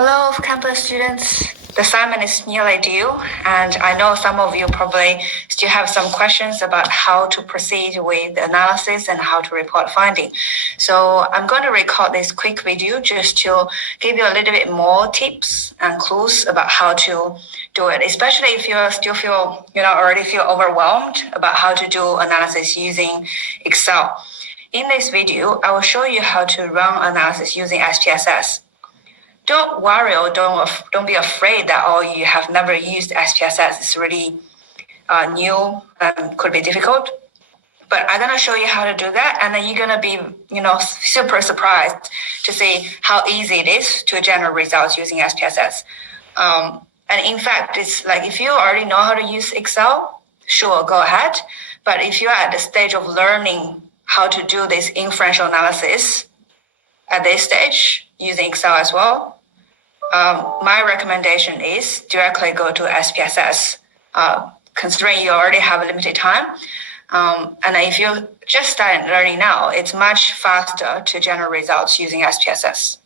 Hello, campus students. The assignment is nearly due, and I know some of you probably still have some questions about how to proceed with the analysis and how to report finding. So I'm going to record this quick video just to give you a little bit more tips and clues about how to do it, especially if you still feel, already feel overwhelmed about how to do analysis using Excel. In this video, I will show you how to run analysis using SPSS. Don't worry or don't be afraid that you have never used SPSS. It's really new and could be difficult. But I'm gonna show you how to do that, and then you're gonna be super surprised to see how easy it is to generate results using SPSS. And in fact, it's like if you already know how to use Excel, sure, go ahead. But if you're at the stage of learning how to do this inferential analysis at this stage using Excel as well, my recommendation is directly go to SPSS, considering you already have a limited time. And if you just started learning now, it's much faster to generate results using SPSS.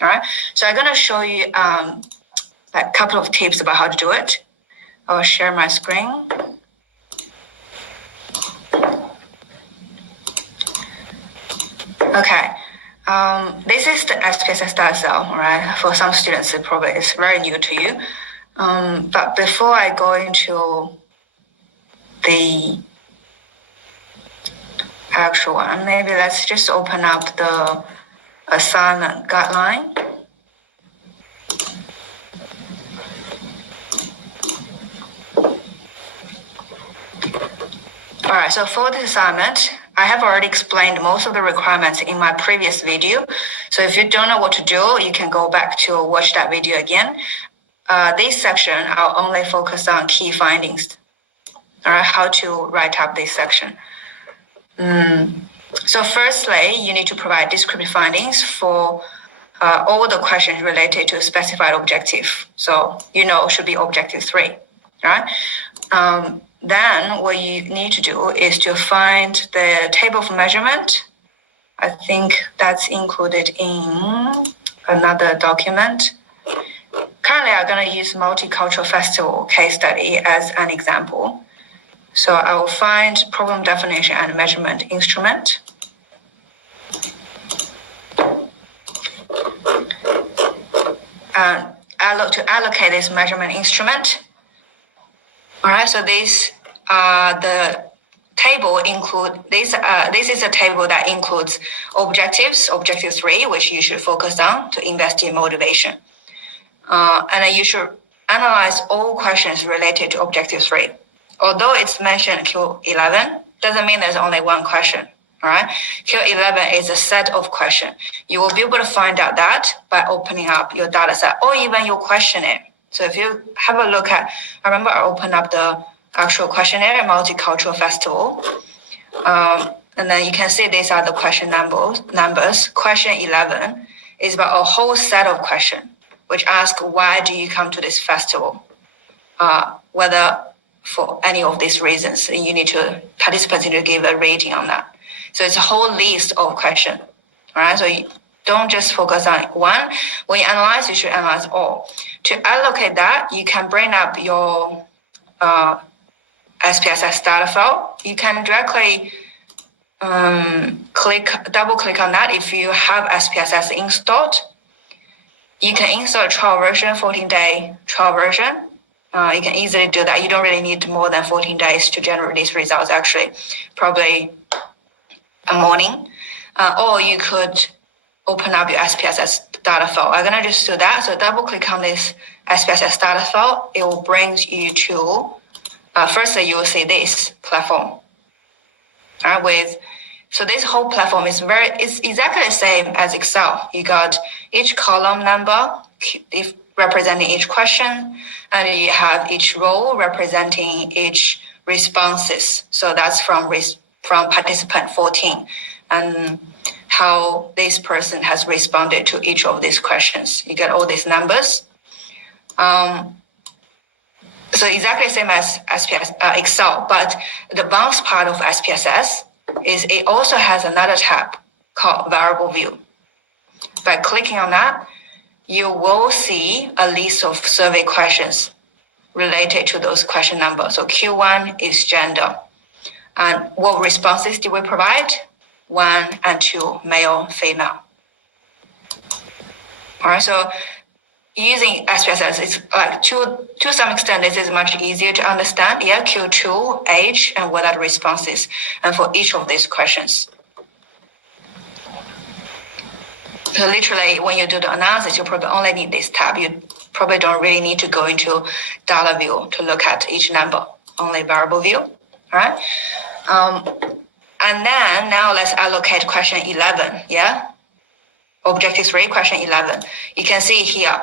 All right. So I'm going to show you a couple of tips about how to do it. I'll share my screen. Okay. This is the SPSS data cell, right? For some students, it probably is very new to you. But before I go into the actual one, maybe let's just open up the assignment guideline. All right, so for this assignment, I have already explained most of the requirements in my previous video. So if you don't know what to do, you can go back to watch that video again. This section, I'll only focus on key findings. All right, how to write up this section. So firstly, you need to provide descriptive findings for all the questions related to a specified objective. So, should be objective 3, right? Then what you need to do is to find the table of measurement. I think that's included in another document. Currently, I'm going to use Multicultural Festival case study as an example. So I will find problem definition and measurement instrument. To allocate this measurement instrument. All right, so this the table this is a table that includes objectives, objective 3, which you should focus on to investigate motivation. And then you should analyze all questions related to objective 3. Although it's mentioned Q11, doesn't mean there's only one question. All right, Q11 is a set of questions. You will be able to find out that by opening up your data set or even your questionnaire. So if you have a look at, I remember I opened up the actual questionnaire, Multicultural Festival. And then you can see these are the question numbers. Question 11 is about a whole set of questions, which ask, why do you come to this festival? Whether for any of these reasons, participants need to give a rating on that. So it's a whole list of questions, all right? So you don't just focus on one. When you analyze, you should analyze all. To allocate that, you can bring up your SPSS data file. You can directly double click on that. If you have SPSS installed, you can install a trial version, 14-day trial version. You can easily do that. You don't really need more than 14 days to generate these results, actually, probably a morning. Or you could open up your SPSS data file. I'm gonna just do that. So double click on this SPSS data file. It will bring you to, firstly, you will see this platform. All right, so this whole platform is it's exactly the same as Excel. You got each column number representing each question, and you have each row representing each responses. So that's from participant 14 and how this person has responded to each of these questions. You get all these numbers. So exactly the same as Excel, but the bounce part of SPSS is it also has another tab called variable view. By clicking on that, you will see a list of survey questions related to those question numbers. So Q1 is gender. And what responses did we provide? 1 and 2, male, female. All right, so using SPSS, it's like to some extent, this is much easier to understand. Yeah, Q2, age, and what are the responses, and for each of these questions. So literally, when you do the analysis, you probably only need this tab. You probably don't really need to go into data view to look at each number, only variable view, all right? And then now let's allocate question 11, yeah? Objective 3, question 11. You can see here,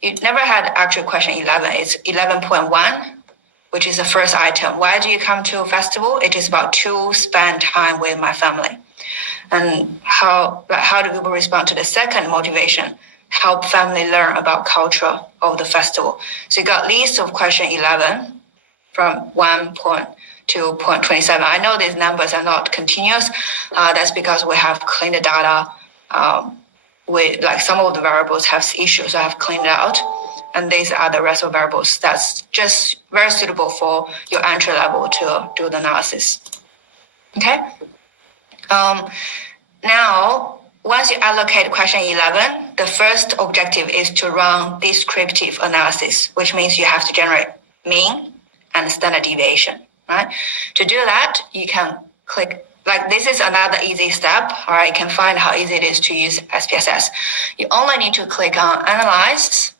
you never had actual question 11. It's 11.1, which is the first item. Why do you come to a festival? It is about to spend time with my family. And how do people respond to the second motivation? Help family learn about culture of the festival. So you got list of question 11 from 1 point to point 27. I know these numbers are not continuous. That's because we have cleaned the data. Like some of the variables have issues, so I have cleaned it out. And these are the rest of variables that's just very suitable for your entry level to do the analysis. Okay. Now, once you allocate question 11, the first objective is to run descriptive analysis, which means you have to generate mean and standard deviation, right? To do that, you can click, like this is another easy step, all right? You can find how easy it is to use SPSS. You only need to click on Analyze,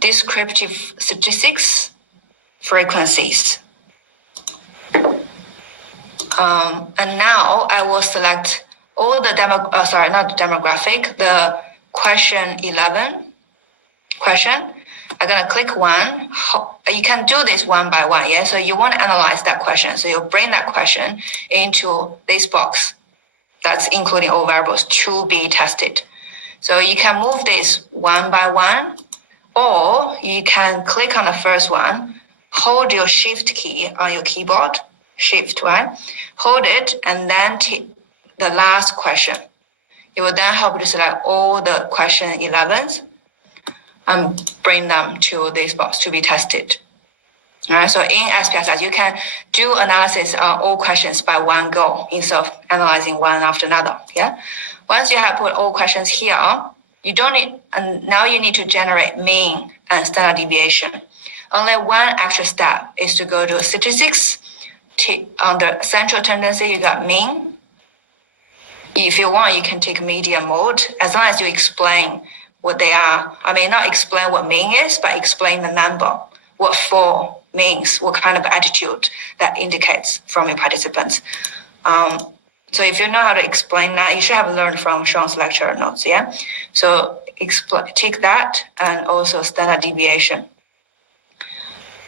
Descriptive Statistics, Frequencies. And now I will select all the demographic, the question 11 question. I'm gonna click one. You can do this one by one, yeah? So you want to analyze that question. So you bring that question into this box. That's including all variables to be tested. So you can move this one by one, or you can click on the first one, hold your shift key on your keyboard, shift, right? Hold it, and then the last question. It will then help you to select all the question 11s and bring them to this box to be tested. All right, so in SPSS, you can do analysis on all questions by one go instead of analyzing one after another, yeah? Once you have put all questions here, you don't need, and now you need to generate mean and standard deviation. Only one extra step is to go to statistics. Under central tendency, you got mean. If you want, you can take median mode, as long as you explain what they are. I mean, not explain what mean is, but explain the number, what 4 means, what kind of attitude that indicates from your participants. So if you know how to explain that, you should have learned from Sean's lecture notes, yeah? So tick that, and also standard deviation.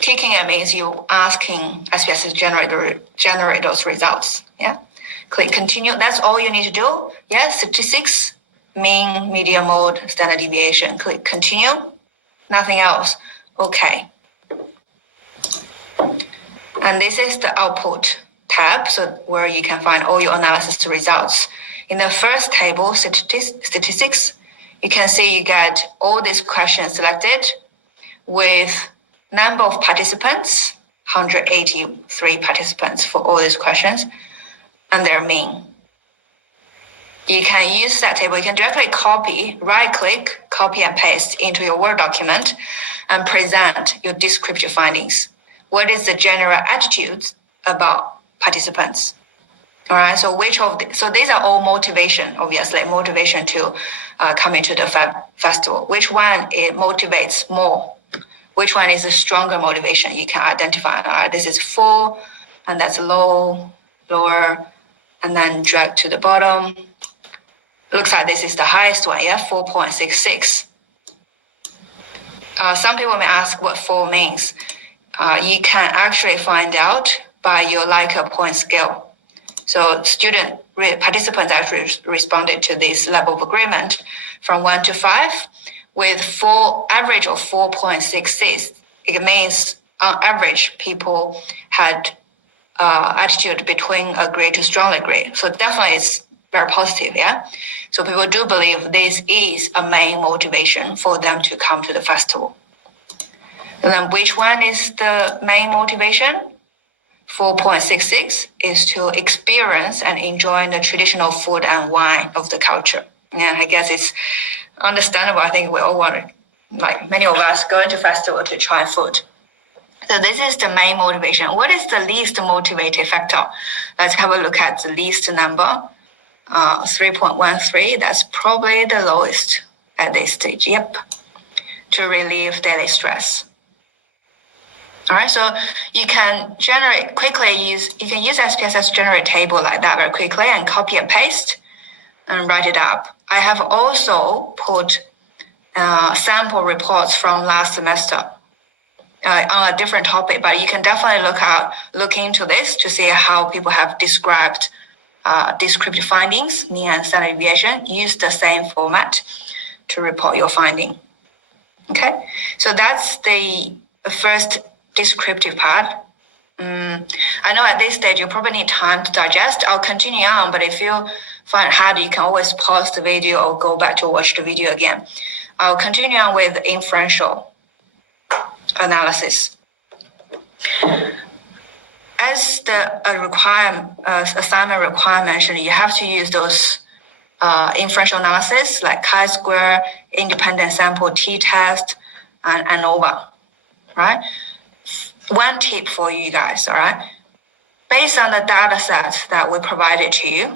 Ticking it means you're asking SPSS to generate those results, yeah? Click continue, that's all you need to do, yeah? Statistics, mean, median mode, standard deviation. Click continue, nothing else. Okay. And this is the output tab, so where you can find all your analysis results. In the first table, statistics, you can see you get all these questions selected with number of participants, 183 participants for all these questions, and their mean. You can use that table. You can directly copy, right-click, copy and paste into your Word document and present your descriptive findings. What is the general attitudes about participants? All right, so so these are all motivation, obviously, motivation to come into the festival. Which one it motivates more? Which one is a stronger motivation? You can identify, all right, this is 4, and that's low, lower, and then drag to the bottom. Looks like this is the highest one, yeah, 4.66. Some people may ask what 4 means. You can actually find out by your Likert point scale. So participants actually responded to this level of agreement from 1 to 5 with average of 4.66. It means on average, people had attitude between agree to strongly agree. So definitely it's very positive, yeah? So people do believe this is a main motivation for them to come to the festival. And then which one is the main motivation? 4.66 is to experience and enjoy the traditional food and wine of the culture. And I guess it's understandable. I think we all want to, like many of us, go into festival to try food. So this is the main motivation. What is the least motivated factor? Let's have a look at the least number, 3.13. That's probably the lowest at this stage. Yep, to relieve daily stress. All right, so you can use SPSS generate table like that very quickly and copy and paste and write it up. I have also put sample reports from last semester on a different topic, but you can definitely look into this to see how people have described descriptive findings, mean and standard deviation. Use the same format to report your finding. Okay, so that's the first descriptive part. I know at this stage you probably need time to digest. I'll continue on, but if you find it hard, you can always pause the video or go back to watch the video again. I'll continue on with inferential analysis. As the assignment requirement mentioned, you have to use those inferential analysis like chi-square, independent sample t-test, and ANOVA, right? One tip for you guys, all right? Based on the data set that we provided to you,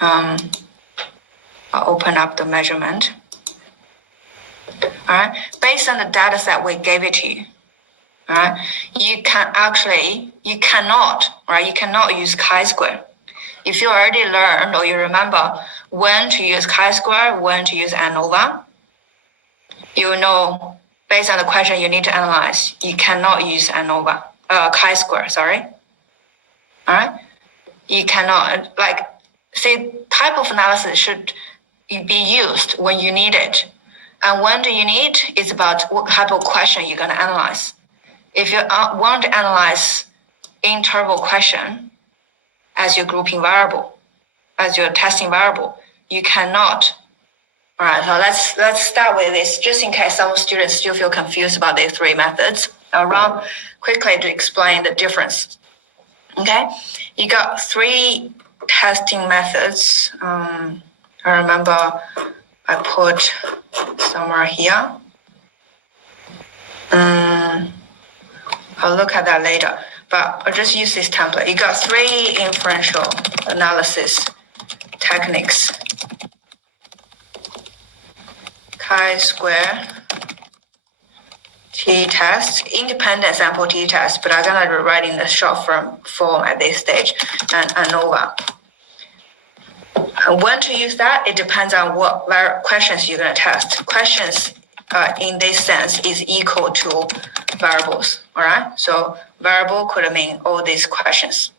I'll open up the measurement. All right, based on the data set we gave it to you, all right, you cannot use chi-square. If you already learned or you remember when to use chi-square, when to use ANOVA, you know, based on the question you need to analyze, you cannot use ANOVA, chi-square, sorry. All right, you cannot, type of analysis should be used when you need it. And when do you need? It's about what type of question you're going to analyze. If you want to analyze interval question as your grouping variable, as your testing variable, you cannot. All right, so let's start with this, just in case some students still feel confused about these three methods. I'll run quickly to explain the difference. Okay, you got three testing methods. I remember I put somewhere here. I'll look at that later, but I'll just use this template. You got three inferential analysis techniques. Chi-square t-test, independent sample t-test, but I'm gonna write in the short form at this stage, and ANOVA. And when to use that, it depends on what questions you're gonna test. Questions in this sense is equal to variables, all right? So variable could mean all these questions.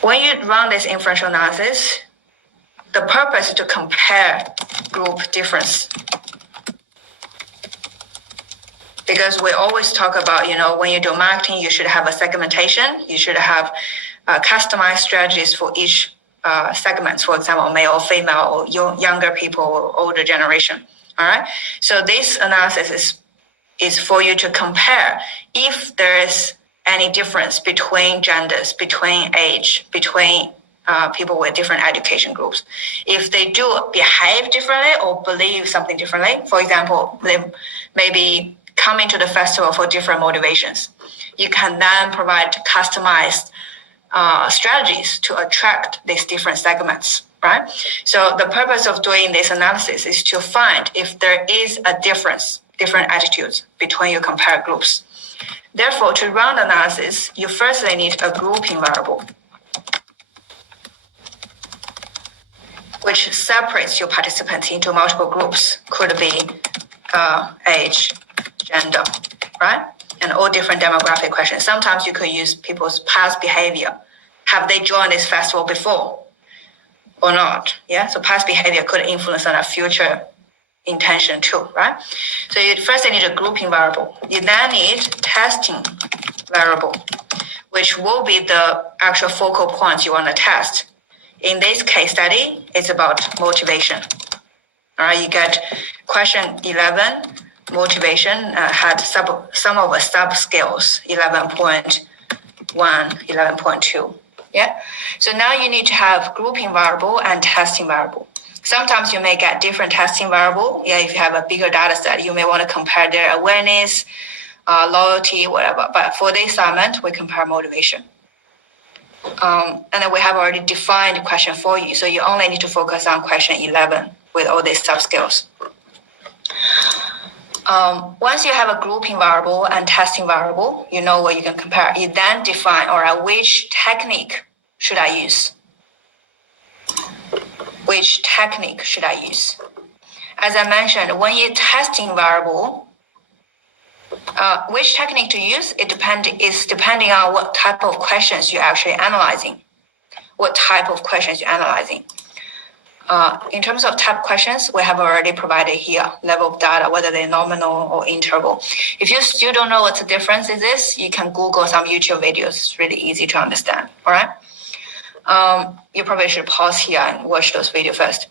When you run this inferential analysis, the purpose is to compare group difference. Because we always talk about, when you do marketing, you should have a segmentation. You should have customized strategies for each segments, for example, male, female, or younger people, or older generation. All right. So this analysis is for you to compare if there is any difference between genders, between age, between people with different education groups. If they do behave differently or believe something differently, for example, they maybe come into the festival for different motivations, you can then provide customized strategies to attract these different segments, right? So the purpose of doing this analysis is to find if there is a different attitudes between your compared groups. Therefore, to run the analysis, you firstly need a grouping variable, which separates your participants into multiple groups. Could be age, gender, right? And all different demographic questions. Sometimes you could use people's past behavior. Have they joined this festival before or not? Yeah, so past behavior could influence on a future intention too, right? So you first need a grouping variable. You then need testing variable, which will be the actual focal points you want to test. in this case study, it's about motivation. All right, you get question 11, motivation had some of the sub-scales, 11.1, 11.2. Yeah, so now you need to have grouping variable and testing variable. Sometimes you may get different testing variable. Yeah, if you have a bigger data set, you may want to compare their awareness, loyalty, whatever. But for this assignment, we compare motivation. And then we have already defined the question for you. So you only need to focus on question 11 with all these subscales. Once you have a grouping variable and testing variable, you know what you can compare. You then define, all right, which technique should I use? Which technique should I use? As I mentioned, when you're testing variable, which technique to use, is depending on what type of questions you're actually analyzing. What type of questions you're analyzing. In terms of type questions, we have already provided here, level of data, whether they're nominal or interval. If you still don't know what the difference is this, you can Google some YouTube videos. It's really easy to understand, all right? You probably should pause here and watch those videos first.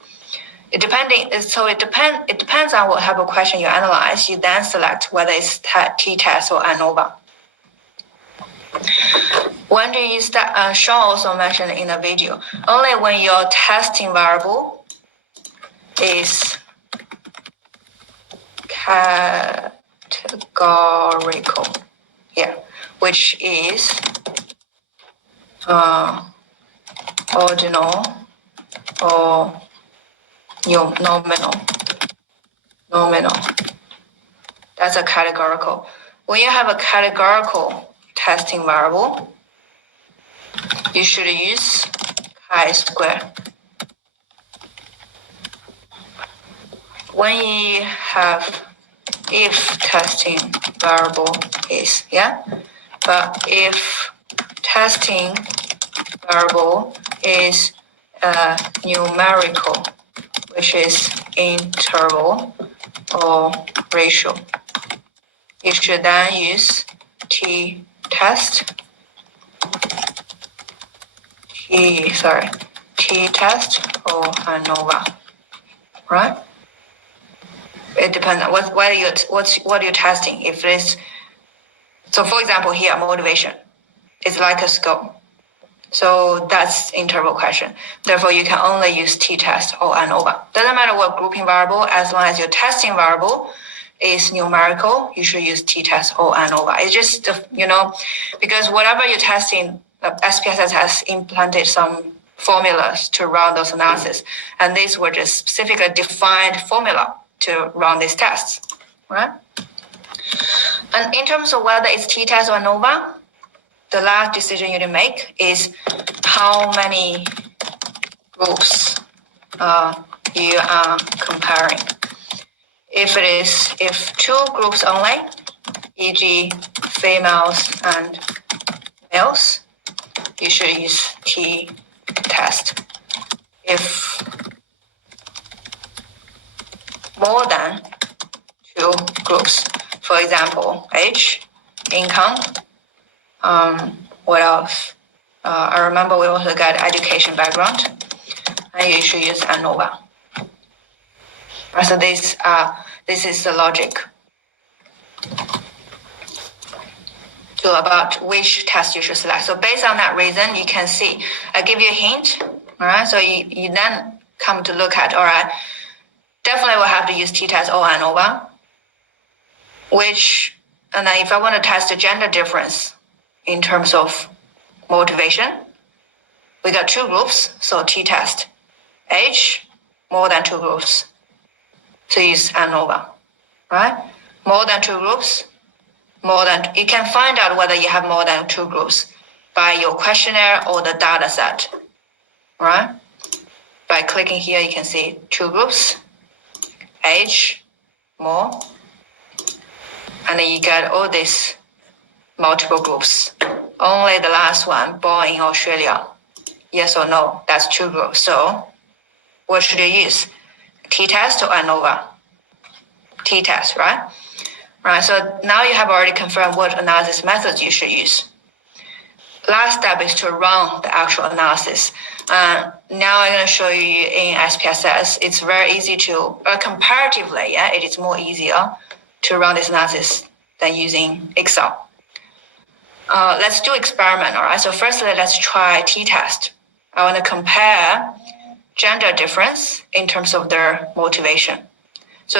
It depends on what type of question you analyze. You then select whether it's t-test or ANOVA. When do you use that? Sean also mentioned in the video. Only when your testing variable is categorical, yeah, which is ordinal or nominal. That's a categorical. When you have a categorical testing variable, you should use chi-square. When you have if testing variable is, yeah, but if testing variable is numerical, which is interval or ratio, you should then use t-test or ANOVA, right? It depends on what you're testing. If it's, so for example here, motivation is like a score. So that's interval question. Therefore, you can only use t-test or ANOVA. Doesn't matter what grouping variable, as long as your testing variable is numerical, you should use t-test or ANOVA. It's just, because whatever you're testing, SPSS has implanted some formulas to run those analysis. And these were just specifically defined formula to run these tests, right? And in terms of whether it's t-test or ANOVA, the last decision you need to make is how many groups you are comparing. If two groups only, e.g. females and males, you should use t-test. If more than two groups, for example, age, income, what else? I remember we also got education background, and you should use ANOVA. So this is the logic to about which test you should select. So based on that reason, you can see, I give you a hint, all right? So you then come to look at, all right, definitely we'll have to use t-test or ANOVA, and then if I want to test the gender difference in terms of motivation, we got two groups, so t-test. Age, more than two groups, so use ANOVA, right? More than two groups, you can find out whether you have more than two groups by your questionnaire or the data set, right? By clicking here, you can see two groups, age, more, and then you get all these multiple groups. Only the last one, born in Australia, yes or no, that's two groups. So what should you use? T-test or ANOVA? T-test, right? Right, so now you have already confirmed what analysis methods you should use. last step is to run the actual analysis. Now I'm going to show you in SPSS. It's very easy to, comparatively, it is more easier to run this analysis than using Excel. Let's do experiment, all right? So firstly, let's try t-test. I want to compare gender difference in terms of their motivation. So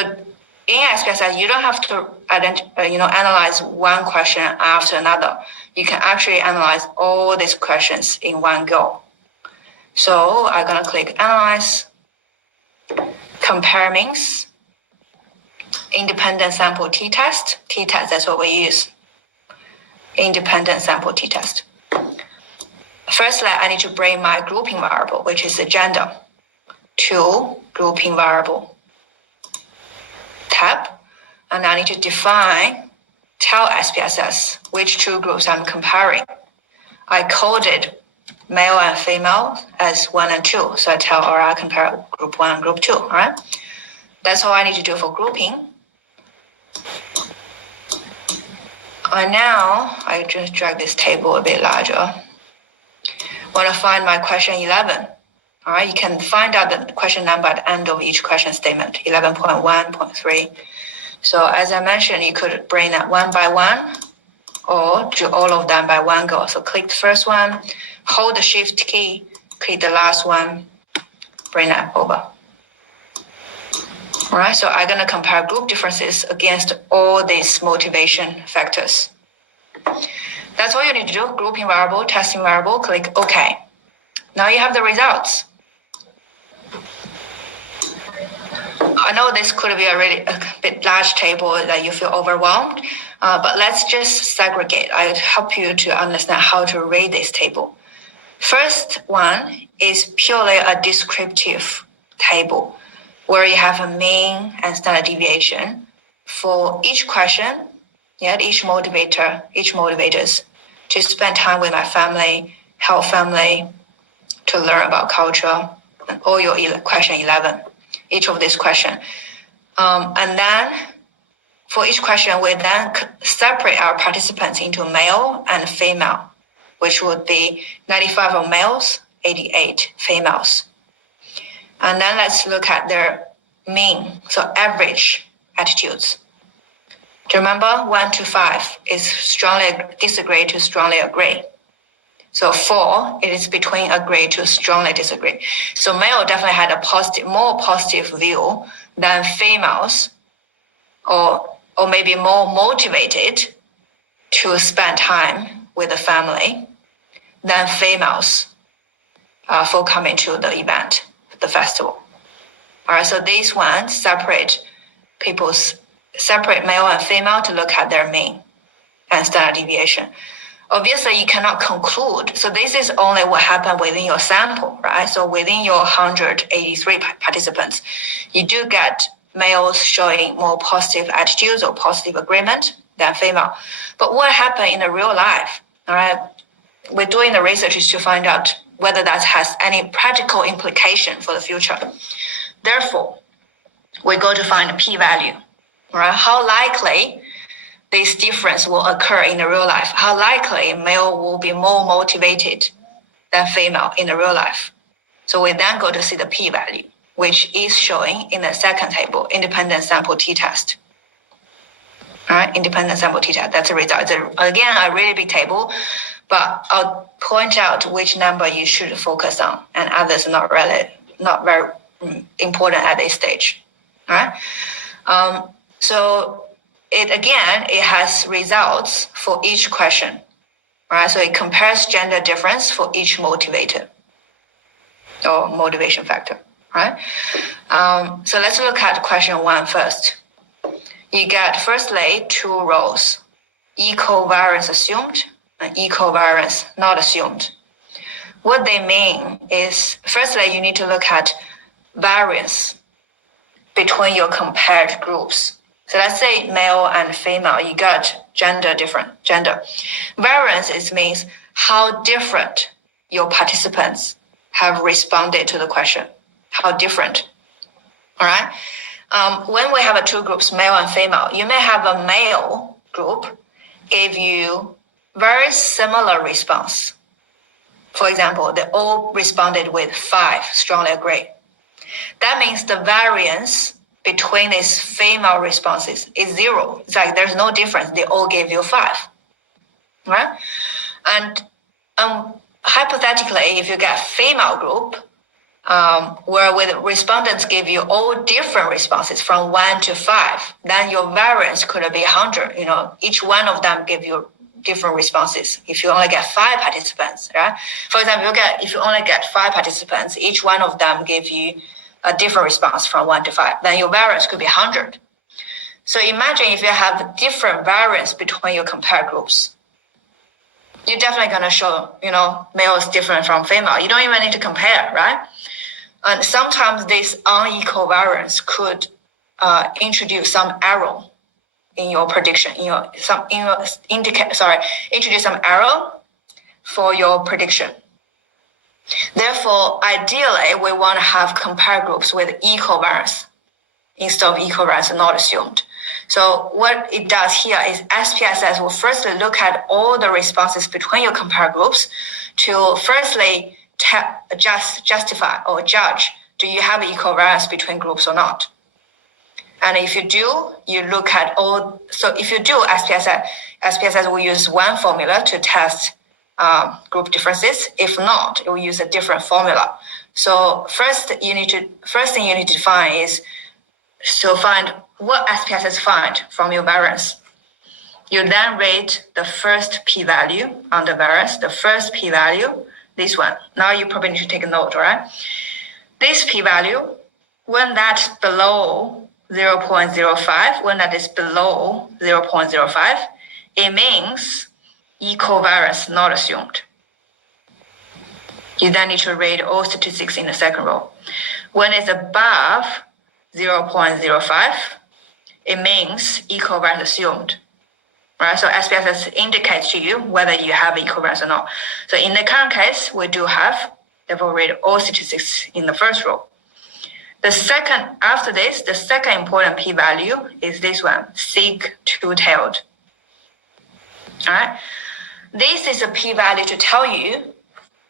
in SPSS, you don't have to analyze one question after another. You can actually analyze all these questions in one go. So I'm gonna click Analyze, Compare means, Independent Sample t-test. T-test, that's what we use. Independent Sample t-test. Firstly, I need to bring my grouping variable, which is the gender, to grouping variable tab. And I need to tell SPSS which two groups I'm comparing. I coded male and female as 1 and 2. So I compare group 1 and group 2, all right? That's all I need to do for grouping. And now I just drag this table a bit larger. Want to find my question 11. All right, you can find out the question number at the end of each question statement, 11.1.3. So as I mentioned, you could bring that one by one or do all of them by one go. So click the first one, hold the shift key, click the last one, bring that over. All right, so I'm going to compare group differences against all these motivation factors. That's all you need to do. Grouping variable, testing variable, click OK. Now you have the results. I know this could be a bit large table that you feel overwhelmed, but let's just segregate. I'll help you to understand how to read this table. First one is purely a descriptive table where you have a mean and standard deviation for each question, each motivators to spend time with my family, help family, to learn about culture, and all your question 11, each of these questions. And then for each question, we then separate our participants into male and female, which would be 95 of males, 88 females. And then let's look at their mean, so average attitudes. Do you remember 1 to 5 is strongly disagree to strongly agree. So 4, it is between agree to strongly disagree. So male definitely had a more positive view than females, or maybe more motivated to spend time with the family than females for coming to the event, the festival. All right, so these ones separate male and female to look at their mean and standard deviation. Obviously, you cannot conclude. So this is only what happened within your sample, right? So within your 183 participants, you do get males showing more positive attitudes or positive agreement than female. But what happened in the real life, all right? We're doing the research to find out whether that has any practical implication for the future. Therefore, we go to find a p-value, all right? How likely this difference will occur in the real life? How likely male will be more motivated than female in the real life? So we then go to see the p-value, which is showing in the second table, independent sample t-test. All right, independent sample t-test, that's the result. It's again, a really big table, but I'll point out which number you should focus on and others not very important at this stage. All right, so it has results for each question, right? So it compares gender difference for each motivator or motivation factor, right? So let's look at question 1 first. You get firstly 2 rows, equal variance assumed and equal variance not assumed. What they mean is, firstly, you need to look at variance between your compared groups. So let's say male and female, you got gender. Variance means how different your participants have responded to the question. How different, all right? When we have 2 groups, male and female, you may have a male group give you very similar response. For example, they all responded with 5, strongly agree. That means the variance between these female responses is 0. It's like there's no difference. They all gave you 5, right? And hypothetically, if you get female group, where with respondents give you all different responses from 1 to 5, then your variance could be 100. Each one of them give you different responses. If you only get 5 participants, right? For example, if you only get 5 participants, each one of them give you a different response from 1 to 5, then your variance could be 100. So imagine if you have different variance between your compared groups. You're definitely going to show, male is different from female. You don't even need to compare, right? And sometimes this unequal variance could introduce some error in your prediction. Introduce some error for your prediction. Therefore, ideally, we want to have compared groups with equal variance instead of equal variance not assumed. So what it does here is SPSS will first look at all the responses between your compared groups to firstly justify or judge, do you have equal variance between groups or not? And if you do, you look at all. So if you do, SPSS will use one formula to test group differences. If not, it will use a different formula. So first thing you need to find is to find what SPSS find from your variance. You then rate the first p-value on the variance, the first p-value, this one. Now you probably need to take a note, right? This p-value, when that's below 0.05, when that is below 0.05, it means equal variance not assumed. You then need to rate all statistics in the second row. When it's above 0.05, it means equal variance assumed. Right? So SPSS indicates to you whether you have equal variance or not. So in the current case, we do have, therefore rate all statistics in the first row. After this, the second important p-value is this one, sig two-tailed. All right. This is a p-value to tell you,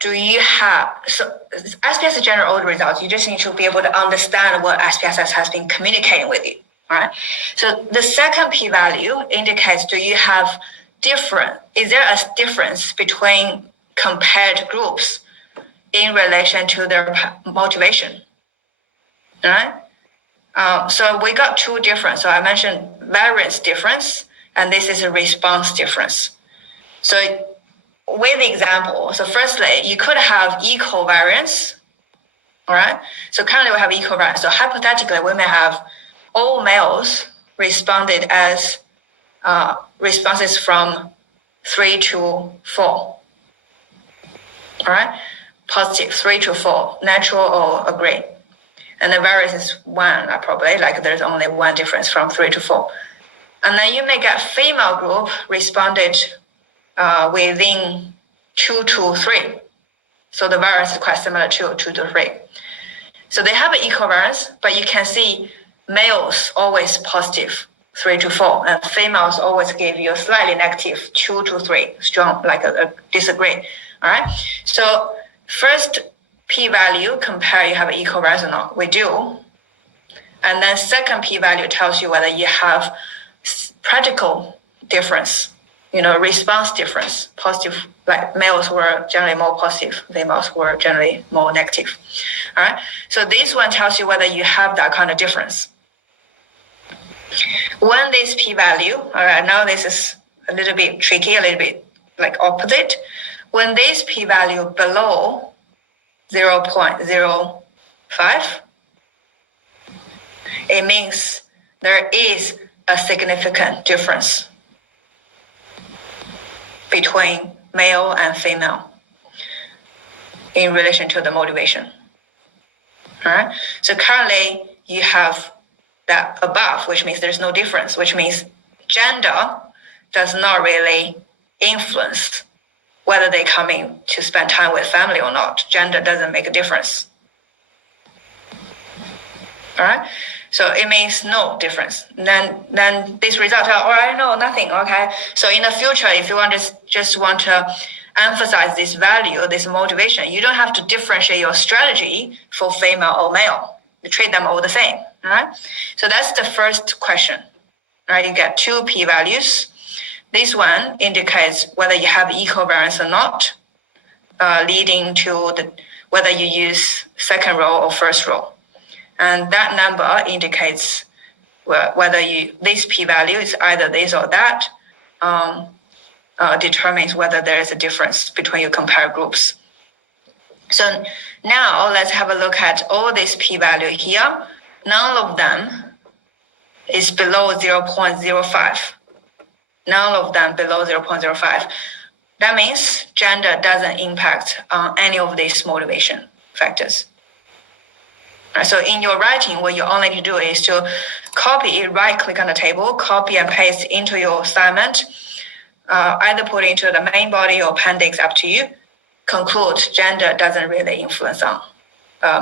so SPSS general order results, you just need to be able to understand what SPSS has been communicating with you. All right. So the second p-value indicates, is there a difference between compared groups in relation to their motivation? All right. So we got two difference. So I mentioned variance difference, and this is a response difference. So with the example, so firstly, you could have equal variance. All right. So currently we have equal variance. So hypothetically, we may have all males responded as responses from 3 to 4. All right. Positive 3 to 4, natural or agree. And the variance is 1, probably, like there's only one difference from 3 to 4. And then you may get female group responded within 2 to 3. So the variance is quite similar to 2 to 3. So they have an equal variance, but you can see males always positive 3 to 4, and females always give you a slightly negative 2 to 3, strong, like a disagree. All right. So first p-value compare you have an equal variance or not. We do. And then second p-value tells you whether you have practical difference, response difference, positive, like males were generally more positive, females were generally more negative. All right. So this one tells you whether you have that kind of difference. When this p-value, all right, now this is a little bit tricky, a little bit like opposite. When this p-value below 0.05, it means there is a significant difference between male and female in relation to the motivation. All right. So currently you have that above, which means there's no difference, which means gender does not really influence whether they come in to spend time with family or not. Gender doesn't make a difference. All right. So it means no difference. Then this result, I know nothing. Okay. So in the future, if you just want to emphasize this value, this motivation, you don't have to differentiate your strategy for female or male. You treat them all the same. All right. So that's the first question. Right. You get two p-values. This one indicates whether you have equivariance or not, leading to whether you use second row or first row. And that number indicates whether this p-value is either this or that, determines whether there is a difference between your compared groups. So now let's have a look at all this p-value here. None of them is below 0.05. None of them below 0.05. That means gender doesn't impact any of these motivation factors. So in your writing, what you only need to do is to copy it, right-click on the table, copy and paste into your assignment, either put it into the main body or appendix, up to you. Conclude gender doesn't really influence on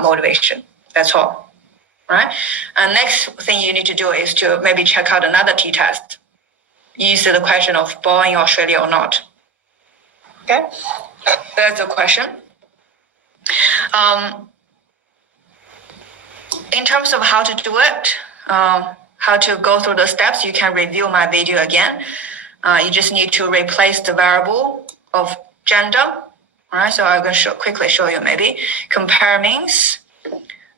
motivation. That's all, right? And next thing you need to do is to maybe check out another t-test. Use the question of born in Australia or not. Okay, that's a question. In terms of how to do it, how to go through the steps, you can review my video again. You just need to replace the variable of gender. All right, so I'm going to quickly show you maybe. Compare means,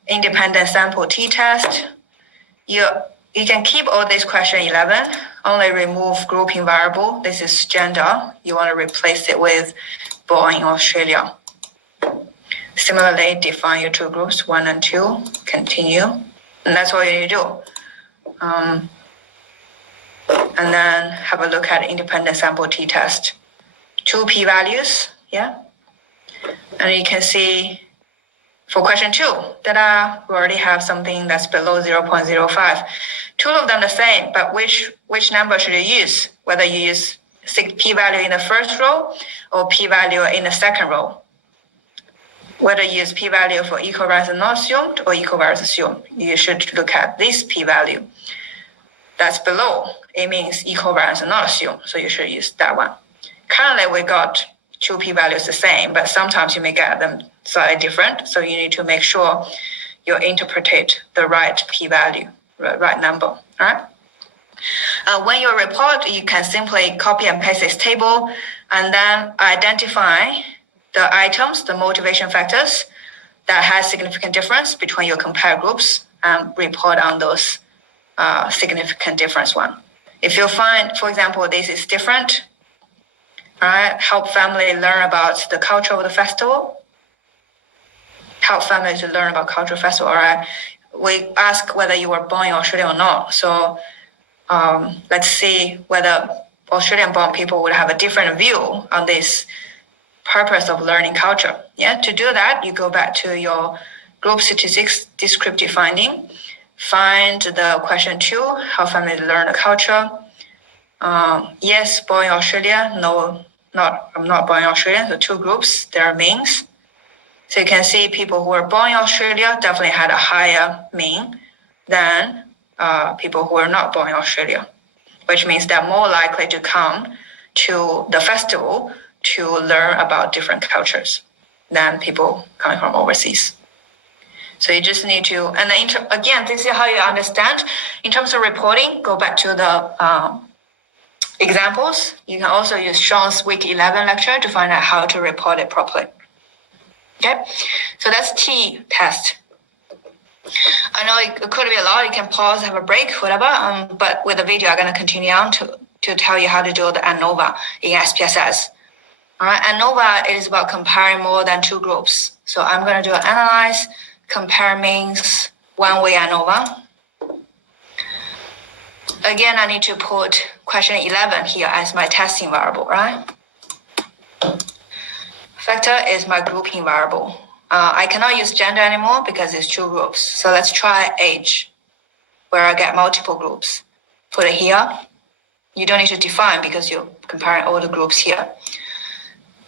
independent sample t-test. You can keep all this question 11, only remove grouping variable. This is gender. You want to replace it with born in Australia. Similarly, define your two groups, 1 and 2, continue. And that's all you need to do. And then have a look at independent sample t-test. Two p-values, yeah? And you can see for question 2, that we already have something that's below 0.05. Two of them the same, but which number should you use? Whether you use p-value in the first row or p-value in the second row. Whether you use p-value for equivariance not assumed or equivariance assumed, you should look at this p-value. That's below. It means equivariance not assumed, so you should use that one. Currently, we got two p-values the same, but sometimes you may get them slightly different, so you need to make sure you interpret the right p-value, right number, all right? When you report, you can simply copy and paste this table and then identify the items, the motivation factors that has significant difference between your compared groups and report on those significant difference one. If you find, for example, this is different, all right, help family learn about the culture of the festival. Help family to learn about cultural festival, all right? We ask whether you were born in Australia or not. So let's see whether Australian-born people would have a different view on this purpose of learning culture. Yeah, to do that, you go back to your group statistics descriptive finding, find the question 2, how families learn the culture. Yes, born in Australia. No, I'm not born in Australia. The two groups, there are means. So you can see people who were born in Australia definitely had a higher mean than people who were not born in Australia, which means they're more likely to come to the festival to learn about different cultures than people coming from overseas. So you just need to, and then again, this is how you understand. In terms of reporting, go back to the examples. You can also use Sean's week 11 lecture to find out how to report it properly. Okay, so that's t-test. I know it could be a lot. You can pause, have a break, whatever. But with the video, I'm going to continue on to tell you how to do the ANOVA in SPSS. All right, ANOVA is about comparing more than two groups. So I'm going to do an analyze. Compare means one-way ANOVA. Again, I need to put question 11 here as my testing variable, right? Factor is my grouping variable. I cannot use gender anymore because it's two groups. So let's try age, where I get multiple groups. Put it here. You don't need to define because you're comparing all the groups here.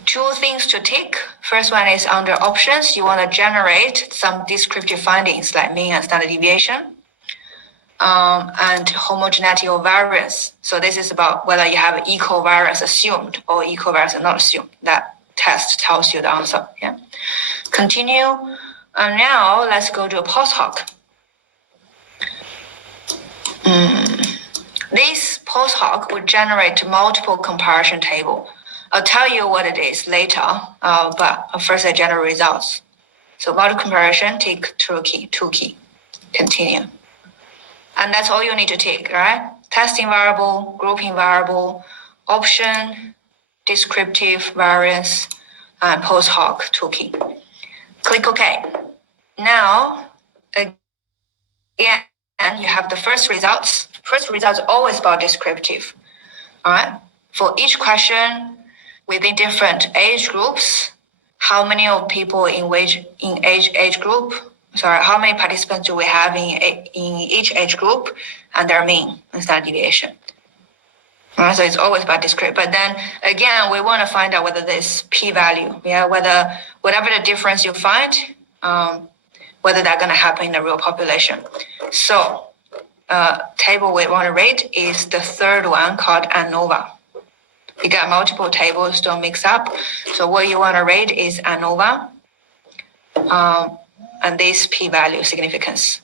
Two things to tick. First one is under options. You want to generate some descriptive findings like mean and standard deviation. and homogeneity or variance. So this is about whether you have equal variance assumed or equal variance not assumed. That test tells you the answer. Yeah. Continue. And now let's go to a post hoc. This post hoc would generate multiple comparison table. I'll tell you what it is later, but first I generate results. So multiple comparison, take two key. Continue. And that's all you need to take, right? Testing variable, grouping variable, option, descriptive variance, and post hoc two key. Click OK. Now, again, you have the first results. First results are always about descriptive. All right. For each question within different age groups, how many of people in age group? Sorry, how many participants do we have in each age group and their mean and standard deviation? All right, so it's always about descriptive. But then again, we want to find out whether there's p-value, whether whatever the difference you find, whether that's going to happen in the real population. So table we want to rate is the third one called ANOVA. You got multiple tables, don't mix up. So what you want to rate is ANOVA. And this p-value significance.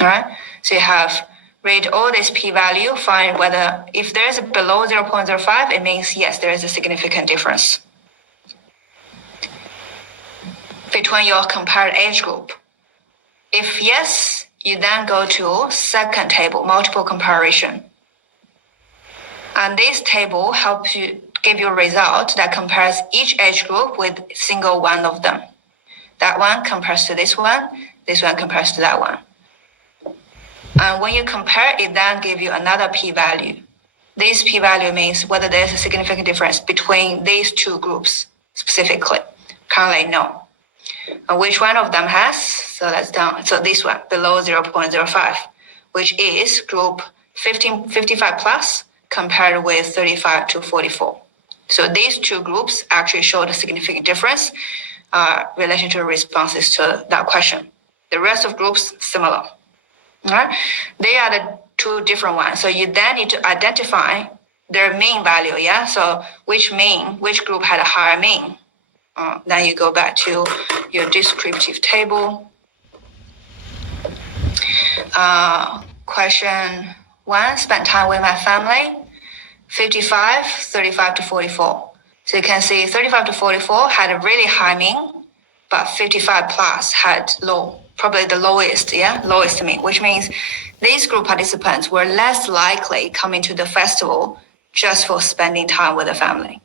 All right, so you have rate all this p-value, find whether if there is below 0.05, it means yes, there is a significant difference between your compared age group. If yes, you then go to second table, multiple comparison. And this table helps you give you a result that compares each age group with single one of them. That one compares to this one compares to that one. And when you compare, it then gives you another p-value. This p-value means whether there's a significant difference between these two groups specifically. Currently, no. And which one of them has? So that's down. So this one, below 0.05, which is group 55 plus compared with 35 to 44. So these two groups actually showed a significant difference relation to responses to that question. The rest of groups, similar. All right? They are the two different ones. So you then need to identify their mean value, yeah? So which group had a higher mean? Then you go back to your descriptive table. Question 1, spent time with my family. 55, 35 to 44. So you can see 35 to 44 had a really high mean, but 55 plus had low, probably the lowest mean, which means these group participants were less likely coming to the festival just for spending time with the family.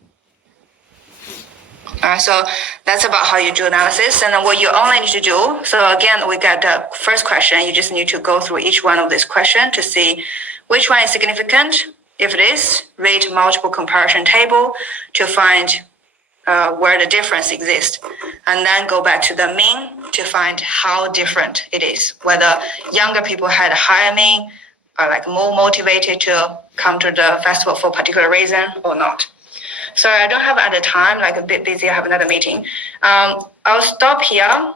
All right, so that's about how you do analysis. And then what you only need to do, so again, we got the first question. You just need to go through each one of these questions to see which one is significant. If it is, rate multiple comparison table to find where the difference exists. And then go back to the mean to find how different it is, whether younger people had a higher mean, are like more motivated to come to the festival for a particular reason or not. Sorry, I don't have at the time, like a bit busy, I have another meeting. I'll stop here.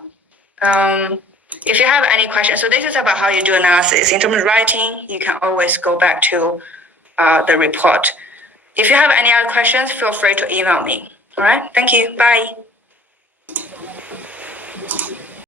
If you have any questions, so this is about how you do analysis. In terms of writing, you can always go back to the report. If you have any other questions, feel free to email me. All right, thank you, bye.